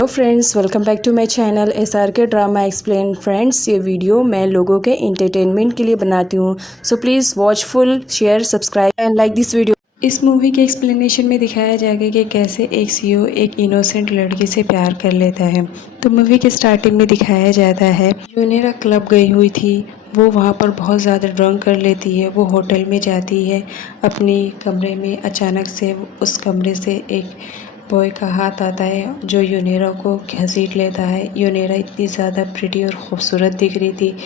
Hello friends, welcome back to my channel SRK drama explain. Friends, ये video मैं लोगों के एंटरटेनमेंट के लिए बनाती हूँ, so please watch full, share, subscribe and like this video. इस मूवी के एक्सप्लेनेशन में दिखाया जाएगा कि कैसे एक CEO एक इनोसेंट लड़की से प्यार कर लेता है। तो मूवी के स्टार्टिंग में दिखाया जाता है यूनेरा क्लब गई हुई थी। वो वहाँ पर बहुत ज़्यादा ड्रंक कर लेती है। वो होटल में जाती है अपनी कमरे में। अचानक से उस कमरे से एक बॉय का हाथ आता है जो यूनेरा को घसीट लेता है। यूनेरा इतनी ज़्यादा प्रिटी और खूबसूरत दिख रही थी।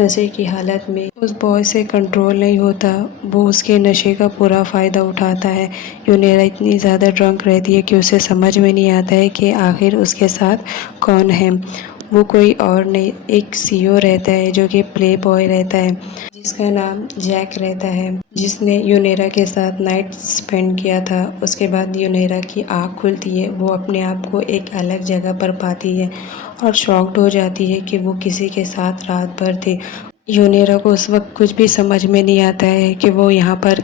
नशे की हालत में उस बॉय से कंट्रोल नहीं होता, वो उसके नशे का पूरा फ़ायदा उठाता है। यूनेरा इतनी ज़्यादा ड्रंक रहती है कि उसे समझ में नहीं आता है कि आखिर उसके साथ कौन है। वो कोई और नहीं, एक CEO रहता है जो कि प्ले बॉय रहता है, जिसका नाम जैक रहता है, जिसने यूनेरा के साथ नाइट स्पेंड किया था। उसके बाद यूनेरा की आँख खुलती है। वो अपने आप को एक अलग जगह पर पाती है और शॉक्ड हो जाती है कि वो किसी के साथ रात भर थी। यूनेरा को उस वक्त कुछ भी समझ में नहीं आता है कि वो यहाँ पर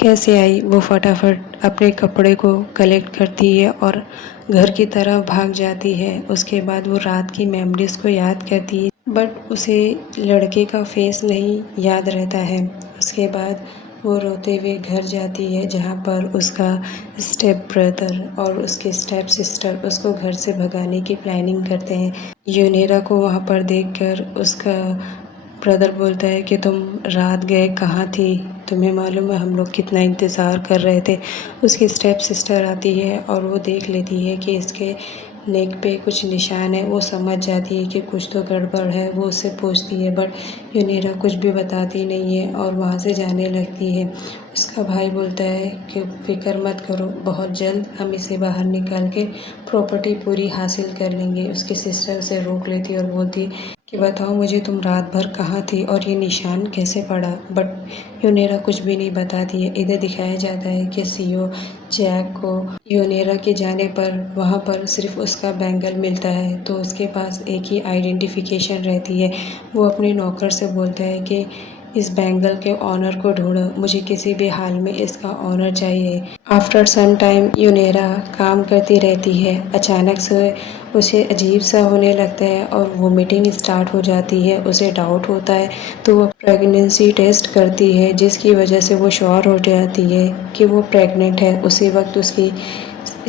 कैसे आई। वो फटाफट अपने कपड़े को कलेक्ट करती है और घर की तरफ भाग जाती है। उसके बाद वो रात की मेमोरीज़ को याद करती है, बट उसे लड़के का फेस नहीं याद रहता है। उसके बाद वो रोते हुए घर जाती है, जहाँ पर उसका स्टेप ब्रदर और उसके स्टेप सिस्टर उसको घर से भगाने की प्लानिंग करते हैं। यूनेरा को वहाँ पर देखकर उसका ब्रदर बोलता है कि तुम रात गए कहाँ थी, तुम्हें मालूम है हम लोग कितना इंतज़ार कर रहे थे। उसकी स्टेप सिस्टर आती है और वो देख लेती है कि इसके नेक पे कुछ निशान है। वो समझ जाती है कि कुछ तो गड़बड़ है। वो उससे पूछती है, बट यूनेरा कुछ भी बताती नहीं है और वहाँ से जाने लगती है। उसका भाई बोलता है कि फ़िक्र मत करो, बहुत जल्द हम इसे बाहर निकाल के प्रॉपर्टी पूरी हासिल कर लेंगे। उसकी सिस्टर उसे रोक लेती है और बोलती कि बताओ मुझे, तुम रात भर कहाँ थी और ये निशान कैसे पड़ा। बट यूनेरा कुछ भी नहीं बताती है। इधर दिखाया जाता है कि CEO जैक को यूनेरा के जाने पर वहाँ पर सिर्फ उसका बैंगल मिलता है, तो उसके पास एक ही आइडेंटिफिकेशन रहती है। वो अपने नौकर से बोलता है कि इस बैंगल के ऑनर को ढूंढो, मुझे किसी भी हाल में इसका ऑनर चाहिए। आफ्टर सम टाइम यूनेरा काम करती रहती है। अचानक से उसे अजीब सा होने लगता है और वोमिटिंग स्टार्ट हो जाती है। उसे डाउट होता है, तो वो प्रेगनेंसी टेस्ट करती है, जिसकी वजह से वो श्योर हो जाती है कि वो प्रेग्नेंट है। उसी वक्त उसकी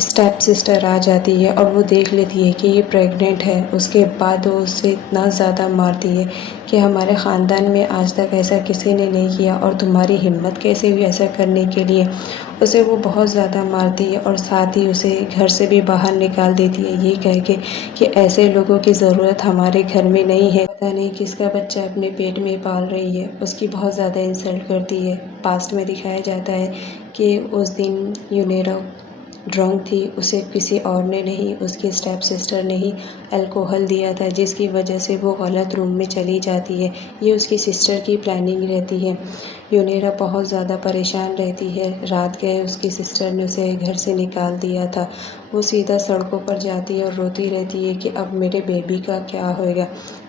स्टेप सिस्टर आ जाती है और वो देख लेती है कि ये प्रेग्नेंट है। उसके बाद वो उससे इतना ज़्यादा मारती है कि हमारे ख़ानदान में आज तक ऐसा किसी ने नहीं किया और तुम्हारी हिम्मत कैसे हुई ऐसा करने के लिए। उसे वो बहुत ज़्यादा मारती है और साथ ही उसे घर से भी बाहर निकाल देती है, ये कह के कि ऐसे लोगों की ज़रूरत हमारे घर में नहीं है। पता नहीं किसका बच्चा अपने पेट में पाल रही है। उसकी बहुत ज़्यादा इंसल्ट करती है। पास्ट में दिखाया जाता है कि उस दिन यूनेरा ड्रंक थी, उसे किसी और ने नहीं, उसकी स्टेप सिस्टर ने ही अल्कोहल दिया था, जिसकी वजह से वो गलत रूम में चली जाती है। ये उसकी सिस्टर की प्लानिंग रहती है। यूनेरा बहुत ज़्यादा परेशान रहती है। रात गए उसकी सिस्टर ने उसे घर से निकाल दिया था। वो सीधा सड़कों पर जाती है और रोती रहती है कि अब मेरे बेबी का क्या होएगा।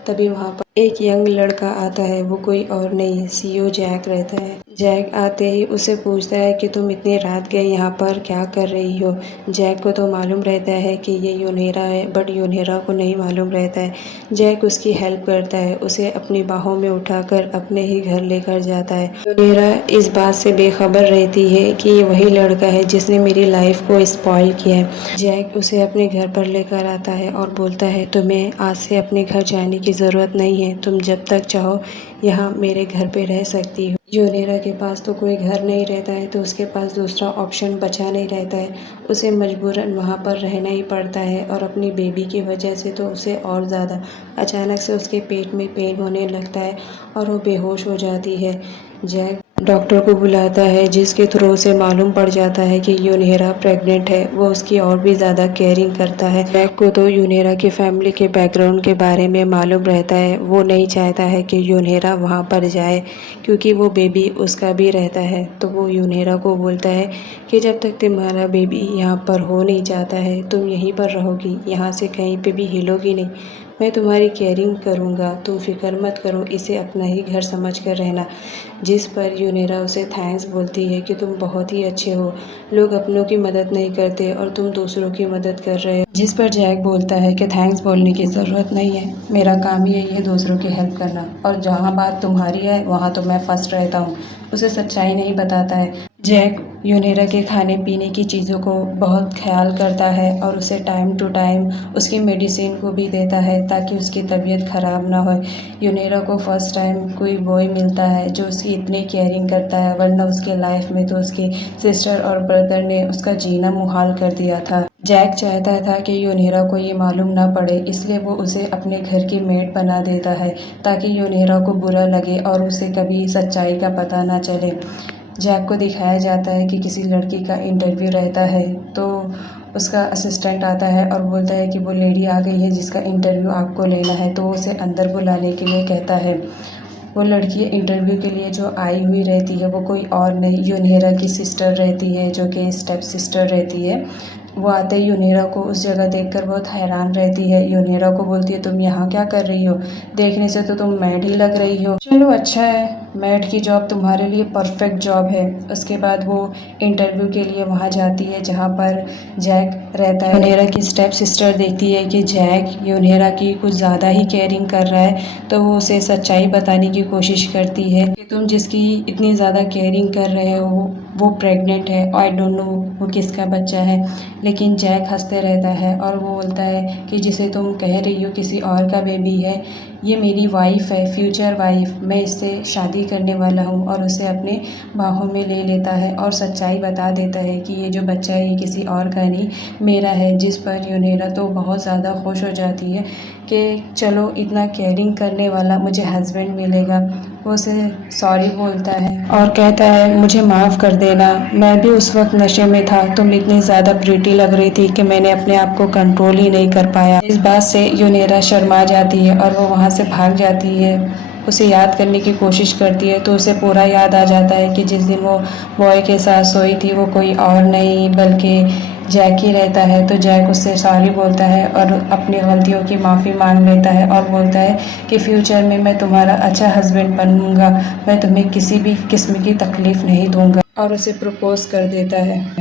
तभी वहाँ पर एक यंग लड़का आता है। वो कोई और नहीं, CEO जैक रहता है। जैक आते ही उसे पूछता है कि तुम इतनी रात गए यहाँ पर क्या कर रही हो। जैक को तो मालूम रहता है कि ये यूनेरा है, बट यूनेरा को नहीं मालूम रहता है। जैक उसकी हेल्प करता है, उसे अपनी बाहों में उठाकर अपने ही घर लेकर जाता है। यूनेरा इस बात से बेखबर रहती है कि ये वही लड़का है जिसने मेरी लाइफ को स्पॉइल किया है। जैक उसे अपने घर पर लेकर आता है और बोलता है तुम्हें आज से अपने घर जाने की ज़रूरत नहीं है, तुम जब तक चाहो यहाँ मेरे घर पे रह सकती हो। यूनेरा के पास तो कोई घर नहीं रहता है, तो उसके पास दूसरा ऑप्शन बचा नहीं रहता है। उसे मजबूरन वहाँ पर रहना ही पड़ता है और अपनी बेबी की वजह से तो उसे और ज़्यादा। अचानक से उसके पेट में पेन होने लगता है और वो बेहोश हो जाती है। जैक डॉक्टर को बुलाता है, जिसके थ्रू उसे मालूम पड़ जाता है कि यूनेरा प्रेग्नेंट है। वो उसकी और भी ज़्यादा केयरिंग करता है। जैक को तो यूनेरा की फैमिली के बैकग्राउंड के बारे में मालूम रहता है। वो नहीं चाहता है कि यूनेरा वहाँ पर जाए, क्योंकि वो बेबी उसका भी रहता है। तो वो यूनेरा को बोलता है कि जब तक तुम्हारा बेबी यहाँ पर हो नहीं जाता है, तुम यहीं पर रहोगी, यहाँ से कहीं पे भी हिलोगी नहीं। मैं तुम्हारी केयरिंग करूँगा, तुम फिक्र मत करो, इसे अपना ही घर समझ कर रहना। जिस पर यूनेरा उसे थैंक्स बोलती है कि तुम बहुत ही अच्छे हो, लोग अपनों की मदद नहीं करते और तुम दूसरों की मदद कर रहे हो। जिस पर जैक बोलता है कि थैंक्स बोलने की ज़रूरत नहीं है, मेरा काम ही यही है दूसरों की हेल्प करना, और जहाँ बात तुम्हारी है वहाँ तो मैं फर्स्ट रहता हूँ। उसे सच्चाई नहीं बताता है। जैक यूनेरा के खाने पीने की चीज़ों को बहुत ख्याल करता है और उसे टाइम टू टाइम उसकी मेडिसिन को भी देता है ताकि उसकी तबीयत ख़राब ना हो। यूनेरा को फर्स्ट टाइम कोई बॉय मिलता है जो उसकी इतनी केयरिंग करता है, वरना उसके लाइफ में तो उसकी सिस्टर और ब्रदर ने उसका जीना मुहाल कर दिया था। जैक चाहता था कि यूनेरा को ये मालूम ना पड़े, इसलिए वो उसे अपने घर की मेड बना देता है ताकि यूनेरा को बुरा लगे और उसे कभी सच्चाई का पता ना चले। जैक को दिखाया जाता है कि किसी लड़की का इंटरव्यू रहता है, तो उसका असिस्टेंट आता है और बोलता है कि वो लेडी आ गई है जिसका इंटरव्यू आपको लेना है, तो वो उसे अंदर बुलाने के लिए कहता है। वो लड़की इंटरव्यू के लिए जो आई हुई रहती है वो कोई और नहीं, यूनेरा की सिस्टर रहती है, जो कि स्टेप सिस्टर रहती है। वो आते ही यूनेरा को उस जगह देखकर बहुत हैरान रहती है। यूनेरा को बोलती है, तुम यहाँ क्या कर रही हो? देखने से तो तुम मैड ही लग रही हो। चलो अच्छा है, मैड की जॉब तुम्हारे लिए परफेक्ट जॉब है। उसके बाद वो इंटरव्यू के लिए वहाँ जाती है जहाँ पर जैक रहता है। यूनेरा की स्टेप सिस्टर देखती है कि जैक यूनेरा की कुछ ज़्यादा ही केयरिंग कर रहा है, तो वो उसे सच्चाई बताने की कोशिश करती है कि तुम जिसकी इतनी ज़्यादा केयरिंग कर रहे हो वो प्रेग्नेंट है। आई डोंट नो वो किसका बच्चा है, लेकिन जैक हंसते रहता है और वो बोलता है कि जिसे तुम कह रही हो किसी और का बेबी है, ये मेरी वाइफ है, फ्यूचर वाइफ। मैं इससे शादी करने वाला हूँ, और उसे अपने बाहों में ले लेता है और सच्चाई बता देता है कि ये जो बच्चा है ये किसी और का नहीं, मेरा है। जिस पर यूनेरा तो बहुत ज़्यादा खुश हो जाती है कि चलो इतना केयरिंग करने वाला मुझे हस्बैंड मिलेगा। वो उसे सॉरी बोलता है और कहता है, मुझे माफ़ कर देना, मैं भी उस वक्त नशे में था, तुम इतनी ज़्यादा प्रीटी लग रही थी कि मैंने अपने आप को कंट्रोल ही नहीं कर पाया। इस बात से यूनेरा शर्मा जाती है और वो वहाँ से भाग जाती है। उसे याद करने की कोशिश करती है तो उसे पूरा याद आ जाता है कि जिस दिन वो बॉय के साथ सोई थी वो कोई और नहीं बल्कि जैक ही रहता है। तो जैक उससे सॉरी बोलता है और अपनी गलतियों की माफ़ी मांग लेता है और बोलता है कि फ्यूचर में मैं तुम्हारा अच्छा हस्बैंड बनूंगा, मैं तुम्हें किसी भी किस्म की तकलीफ़ नहीं दूंगा, और उसे प्रपोज कर देता है।